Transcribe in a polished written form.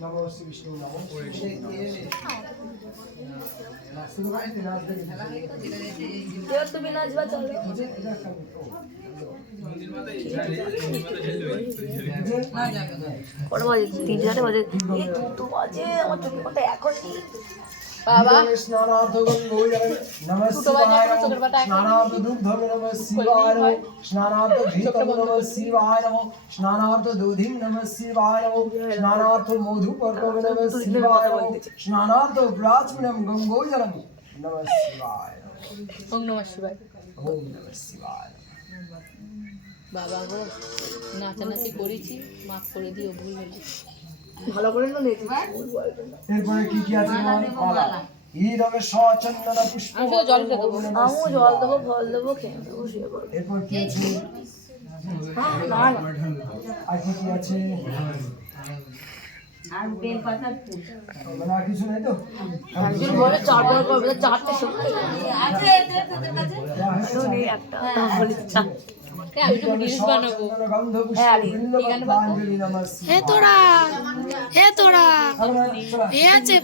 নমো শ্রী বিষ্ণু নমো শ্রী এবার তুমি নাচবা চলো। কটা বাজে? 3-4 বাজে। এই 2 বাজে, আমার চোখে কথা এখনই। বাবা স্নানার্থ গঙ্গোয় নমঃ শিবায় স্নানার্থ দুগ্ধম নমঃ শিবায় স্নানার্থ ঘৃতম নমঃ শিবায় স্নানার্থ দধিম নমঃ শিবায় স্নানার্থ মধুপর্কম নমঃ শিবায় স্নানার্থ প্রাচীনম গঙ্গোয় নমঃ শিবায়। ওম নমঃ শিবায়। ওম নমঃ শিবায়। বাবা গো, নাচানাচি করেছি, মাফ করে দিও, ভুল হলে। ভালো করে না নেই। এরপরে কি কি আছে মালা এই রবে সচন্দন পুষ্প। আমি শুধু জল দেবো। আমিও জল দেবো, ফল দেবো, খেয়ে দেবো, শুয়ে পড়বো। এরপর কি আছে না আর কি কি আছে আর বেল পাতা মানে আর কিছু নেই তো একজন বলে 4 বার করবে, 4টে শুনতে আছে তোদের কাছে নেই একটা, তাহলে 4। আমি তো রিলস বানাবো। হে তোরা এ আছে